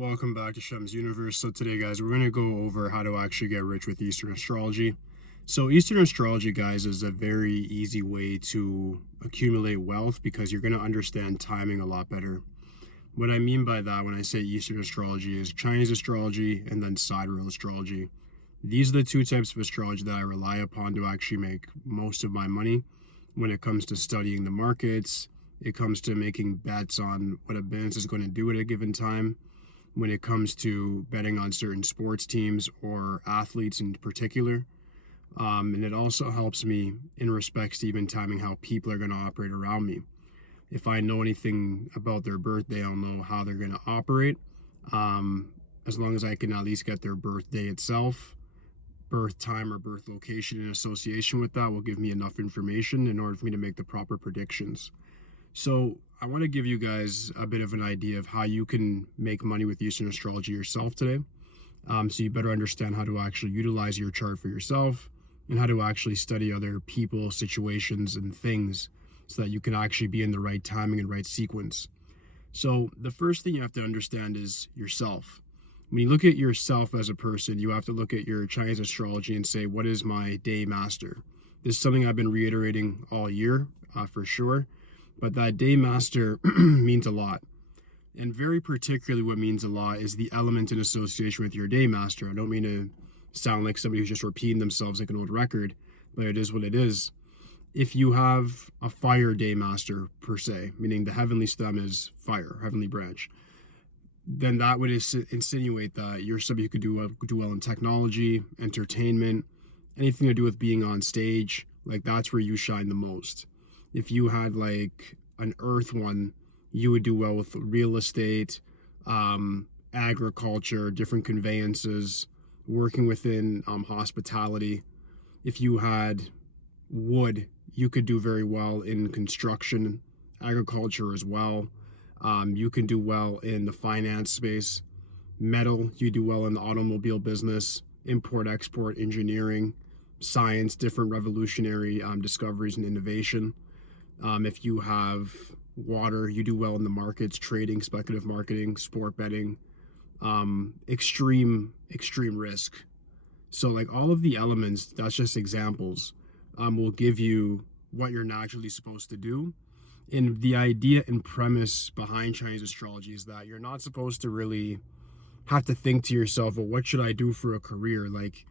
Welcome back to Shem's Universe. So today, guys, we're going to go over how to actually get rich with Eastern Astrology. So Eastern Astrology, guys, is a very easy way to accumulate wealth because you're going to understand timing a lot better. What I mean by that when I say Eastern Astrology is Chinese astrology and then sidereal astrology. These are the two types of astrology that I rely upon to actually make most of my money when it comes to studying the markets. It comes to making bets on what a business is going to do at a given time, when it comes to betting on certain sports teams or athletes in particular. And it also helps me in respects to even timing how people are going to operate around me. If I know anything about their birthday, I'll know how they're going to operate. As long as I can at least get their birthday itself, birth time or birth location in association with that will give me enough information in order for me to make the proper predictions. So I want to give you guys a bit of an idea of how you can make money with Eastern Astrology yourself today. So you better understand how to actually utilize your chart for yourself and how to actually study other people, situations, and things so that you can actually be in the right timing and right sequence. So the first thing you have to understand is yourself. When you look at yourself as a person, you have to look at your Chinese astrology and say, what is my day master? This is something I've been reiterating all year for sure. But that day master means a lot. And very particularly what means a lot is the element in association with your day master. I don't mean to sound like somebody who's just repeating themselves like an old record, but it is what it is. If you have a fire day master per se, meaning the heavenly stem is fire, heavenly branch, then that would insinuate that you're somebody who could do well in technology, entertainment, anything to do with being on stage. Like that's where you shine the most. If you had like an earth one, you would do well with real estate, agriculture, different conveyances, working within hospitality. If you had wood, you could do very well in construction, agriculture as well. You can do well in the finance space. Metal, you do well in the automobile business, import, export, engineering, science, different revolutionary discoveries and innovation. If you have water, you do well in the markets, trading, speculative marketing, sport betting, extreme risk. So like all of the elements, that's just examples, will give you what you're naturally supposed to do. And the idea and premise behind Chinese astrology is that you're not supposed to really have to think to yourself, well, what should I do for a career? Like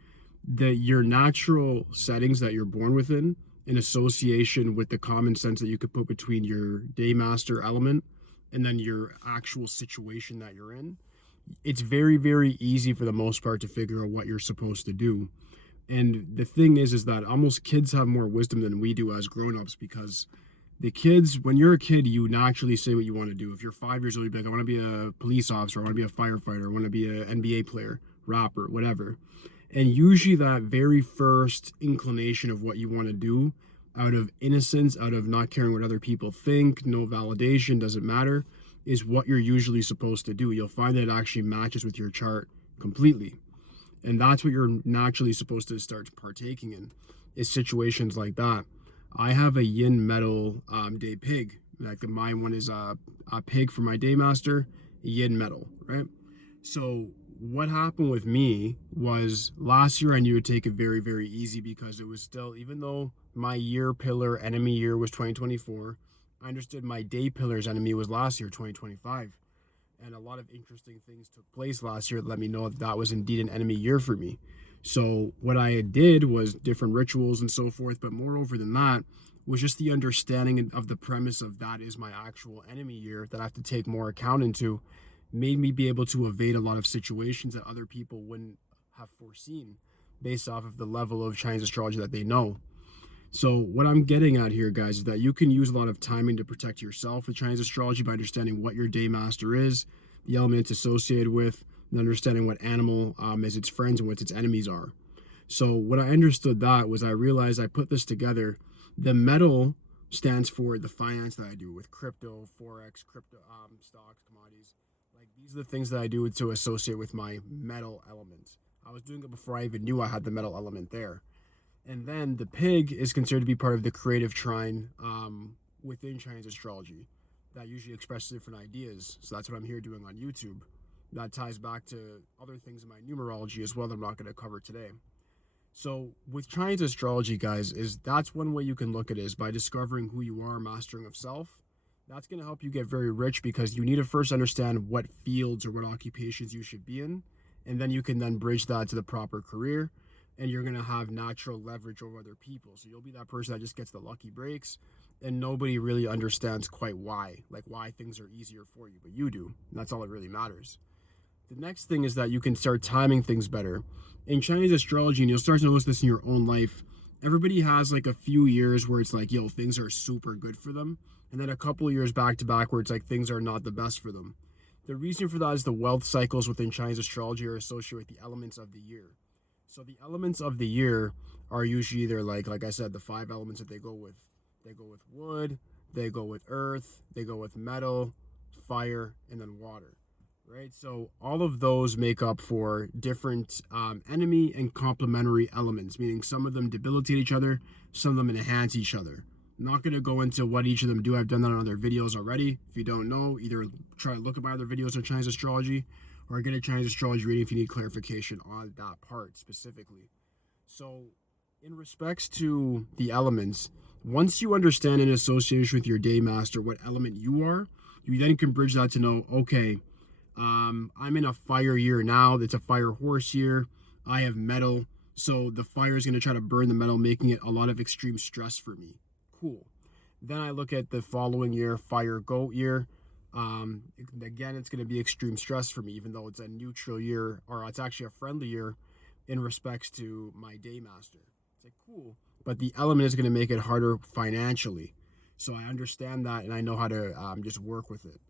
your natural settings that you're born within, in association with the common sense that you could put between your day master element and then your actual situation that you're in, it's very, very easy for the most part to figure out what you're supposed to do. And the thing is that almost kids have more wisdom than we do as grown-ups, because the kids, when you're a kid, you naturally say what you want to do. If you're 5 years old, you'd be like, I want to be a police officer, I want to be a firefighter, I want to be an NBA player, rapper, whatever. And usually that very first inclination of what you want to do, out of innocence, out of not caring what other people think, no validation, doesn't matter, is what you're usually supposed to do. You'll find that it actually matches with your chart completely. And that's what you're naturally supposed to start partaking in, is situations like that. I have a yin metal day pig. Like my one is a pig for my day master, yin metal, right? So what happened with me was last year I knew to take it very, very easy, because it was still, even though my year pillar enemy year was 2024, I understood my day pillar's enemy was last year, 2025. And a lot of interesting things took place last year that let me know that was indeed an enemy year for me. So what I did was different rituals and so forth, but moreover than that was just the understanding of the premise of that is my actual enemy year that I have to take more account into, made me be able to evade a lot of situations that other people wouldn't have foreseen based off of the level of Chinese astrology that they know. So what I'm getting at here, guys, is that you can use a lot of timing to protect yourself with Chinese astrology by understanding what your day master is, the elements associated with, and understanding what animal is its friends and what its enemies are. So what I understood that was I realized I put this together. The metal stands for the finance that I do with crypto, forex, crypto, stocks, commodities. Like these are the things that I do to associate with my metal element. I was doing it before I even knew I had the metal element there. And then the pig is considered to be part of the creative trine within Chinese astrology that usually expresses different ideas. So that's what I'm here doing on YouTube. that ties back to other things in my numerology as well that I'm not going to cover today. So with Chinese astrology, guys, is that's one way you can look at it, is by discovering who you are, mastering of self. That's going to help you get very rich, because you need to first understand what fields or what occupations you should be in, and then you can then bridge that to the proper career, and you're going to have natural leverage over other people. So you'll be that person that just gets the lucky breaks, and nobody really understands quite why, like why things are easier for you, but you do. And that's all that really matters. The next thing is that you can start timing things better. In Chinese astrology, and you'll start to notice this in your own life, everybody has like a few years where it's like, yo, things are super good for them. And then a couple of years back to back where it's like things are not the best for them. The reason for that is the wealth cycles within Chinese astrology are associated with the elements of the year. So the elements of the year are usually either like I said, the 5 elements that they go with. They go with wood, they go with earth, they go with metal, fire, and then water. Right, so all of those make up for different enemy and complementary elements, meaning some of them debilitate each other, some of them enhance each other. I'm not going to go into what each of them do. I've done that on other videos already. If you don't know, either try to look at my other videos on Chinese astrology, or get a Chinese astrology reading if you need clarification on that part specifically. So in respects to the elements, once you understand in association with your day master what element you are, you then can bridge that to know, okay, I'm in a fire year now. It's a fire horse year. I have metal. So the fire is going to try to burn the metal, making it a lot of extreme stress for me. Cool. Then I look at the following year, fire goat year. Again, it's going to be extreme stress for me, even though it's a neutral year, or it's actually a friendly year in respects to my day master. It's like, cool. But the element is going to make it harder financially. So I understand that, and I know how to just work with it.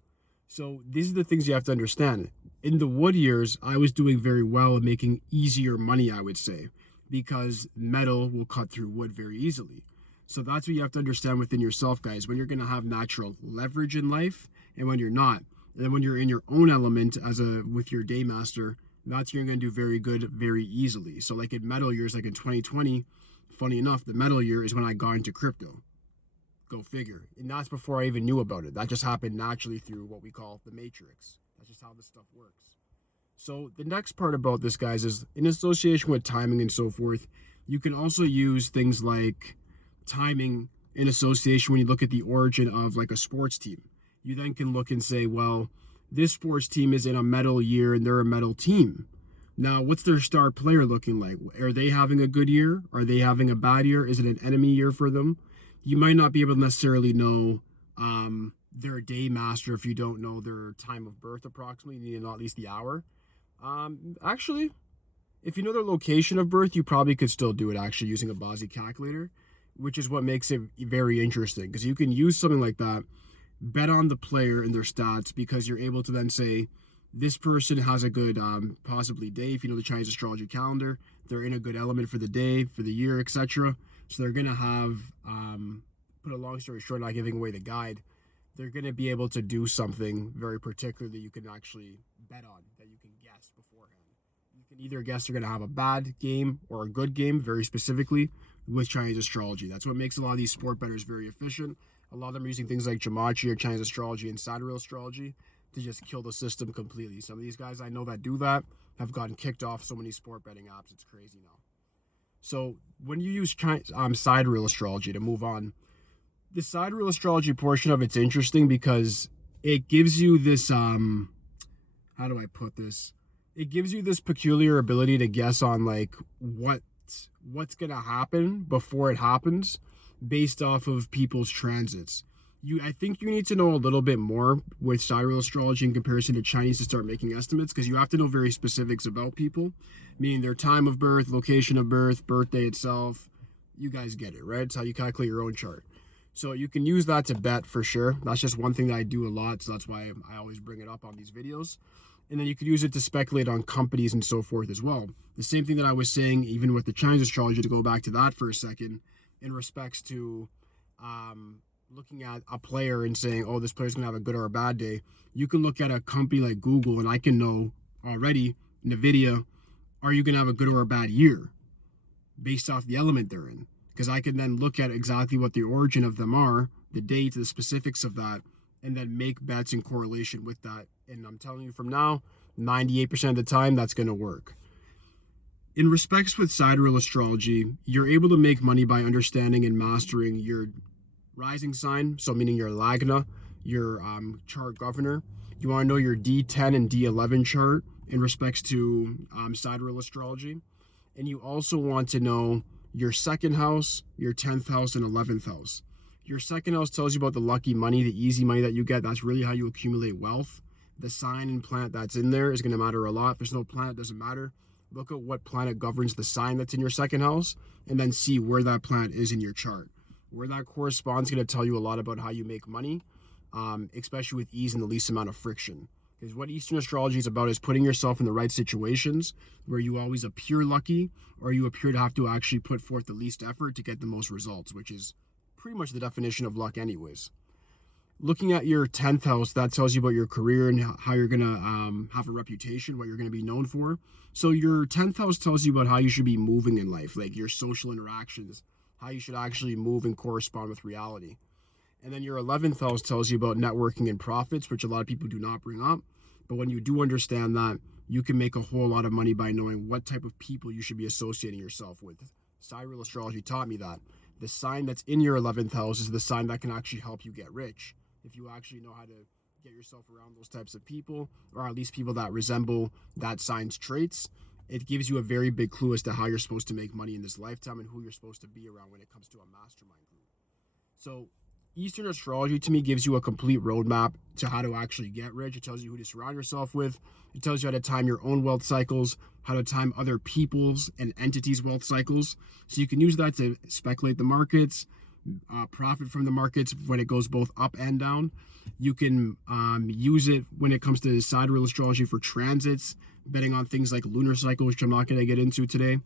So these are the things you have to understand. In the wood years, I was doing very well and making easier money, I would say, because metal will cut through wood very easily. So that's what you have to understand within yourself, guys, when you're going to have natural leverage in life and when you're not. And then when you're in your own element with your day master, that's when you're going to do very good very easily. So like in metal years, like in 2020, funny enough, the metal year is when I got into crypto. Go figure. And that's before I even knew about it. That just happened naturally through what we call the matrix. That's just how this stuff works. So the next part about this, guys, is in association with timing and so forth, you can also use things like timing in association when you look at the origin of like a sports team. You then can look and say, well, this sports team is in a metal year and they're a metal team. Now, what's their star player looking like? Are they having a good year? Are they having a bad year? Is it an enemy year for them? You might not be able to necessarily know their day master if you don't know their time of birth approximately. You need to know at least the hour. Actually, if you know their location of birth, you probably could still do it actually using a Basi calculator, which is what makes it very interesting, because you can use something like that, bet on the player and their stats, because you're able to then say, this person has a good possibly day. If you know the Chinese astrology calendar, they're in a good element for the day, for the year, etc. So they're going to have, put a long story short, not giving away the guide, they're going to be able to do something very particular that you can actually bet on, that you can guess beforehand. You can either guess they're going to have a bad game or a good game, very specifically, with Chinese astrology. That's what makes a lot of these sport bettors very efficient. A lot of them are using things like gematria or Chinese astrology and sidereal astrology to just kill the system completely. Some of these guys I know that do that have gotten kicked off so many sport betting apps. It's crazy now. So when you use sidereal astrology, to move on, the sidereal astrology portion of it's interesting because it gives you this, how do I put this? It gives you this peculiar ability to guess on like what's going to happen before it happens based off of people's transits. I think you need to know a little bit more with sidereal astrology in comparison to Chinese to start making estimates, because you have to know very specifics about people, meaning their time of birth, location of birth, birthday itself. You guys get it, right? It's how you calculate your own chart. So you can use that to bet for sure. That's just one thing that I do a lot, so that's why I always bring it up on these videos. And then you could use it to speculate on companies and so forth as well. The same thing that I was saying, even with the Chinese astrology, to go back to that for a second, in respects to looking at a player and saying, oh, this player's going to have a good or a bad day. You can look at a company like Google, and I can know already, NVIDIA, are you going to have a good or a bad year based off the element they're in? Because I can then look at exactly what the origin of them are, the date, the specifics of that, and then make bets in correlation with that. And I'm telling you from now, 98% of the time, that's going to work. In respects with sidereal astrology, you're able to make money by understanding and mastering your rising sign, so meaning your lagna, your chart governor. You want to know your D10 and D11 chart in respects to sidereal astrology. And you also want to know your second house, your 10th house, and 11th house. Your second house tells you about the lucky money, the easy money that you get. That's really how you accumulate wealth. The sign and planet that's in there is going to matter a lot. If there's no planet, it doesn't matter. Look at what planet governs the sign that's in your second house, and then see where that planet is in your chart. Where that corresponds is going to tell you a lot about how you make money, especially with ease and the least amount of friction. Because what Eastern astrology is about is putting yourself in the right situations where you always appear lucky, or you appear to have to actually put forth the least effort to get the most results, which is pretty much the definition of luck anyways. Looking at your 10th house, that tells you about your career and how you're going to have a reputation, what you're going to be known for. So your 10th house tells you about how you should be moving in life, like your social interactions, how you should actually move and correspond with reality. And then your 11th house tells you about networking and profits, which a lot of people do not bring up. But when you do understand that, you can make a whole lot of money by knowing what type of people you should be associating yourself with. Sidereal astrology taught me that. The sign that's in your 11th house is the sign that can actually help you get rich. If you actually know how to get yourself around those types of people, or at least people that resemble that sign's traits, it gives you a very big clue as to how you're supposed to make money in this lifetime and who you're supposed to be around when it comes to a mastermind group. So Eastern astrology to me gives you a complete roadmap to how to actually get rich. It tells you who to surround yourself with. It tells you how to time your own wealth cycles, how to time other people's and entities' wealth cycles. So you can use that to speculate the markets, profit from the markets when it goes both up and down. You can use it when it comes to sidereal astrology for transits, betting on things like lunar cycles, which I'm not going to get into today.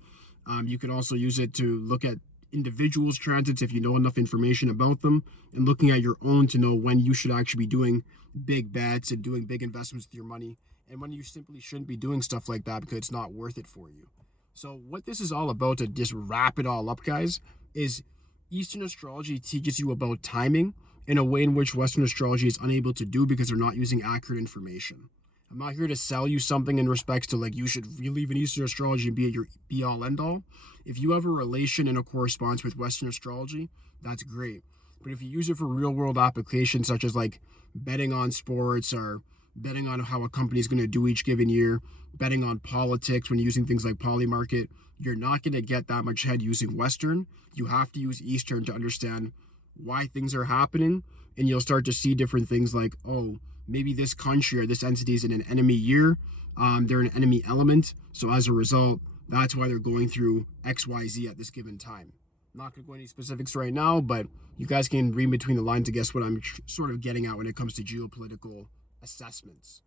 You can also use it to look at individuals' transits if you know enough information about them, and looking at your own to know when you should actually be doing big bets and doing big investments with your money, and when you simply shouldn't be doing stuff like that because it's not worth it for you. So what this is all about, to just wrap it all up, guys, is Eastern astrology teaches you about timing in a way in which Western astrology is unable to do because they're not using accurate information. I'm not here to sell you something in respects to like you should believe in Eastern astrology and be at your be all end all. If you have a relation and a correspondence with Western astrology, that's great. But if you use it for real world applications such as like betting on sports or betting on how a company is going to do each given year, betting on politics when using things like Polymarket, you're not going to get that much head using Western. You have to use Eastern to understand why things are happening, and you'll start to see different things like, oh, maybe this country or this entity is in an enemy year. They're an enemy element. So as a result, that's why they're going through XYZ at this given time. I'm not going to go into any specifics right now, but you guys can read between the lines to guess what I'm sort of getting at when it comes to geopolitical assessments.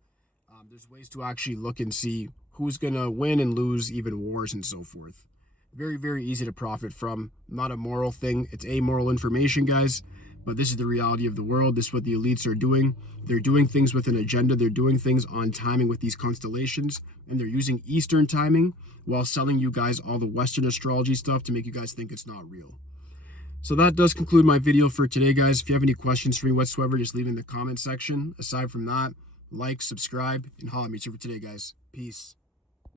There's ways to actually look and see who's going to win and lose even wars and so forth. Very, very easy to profit from. Not a moral thing. It's amoral information, guys. But this is the reality of the world. This is what the elites are doing. They're doing things with an agenda. They're doing things on timing with these constellations. And they're using Eastern timing while selling you guys all the Western astrology stuff to make you guys think it's not real. So that does conclude my video for today, guys. If you have any questions for me whatsoever, just leave in the comment section. Aside from that, like, subscribe, and holla at me. For today, guys. Peace.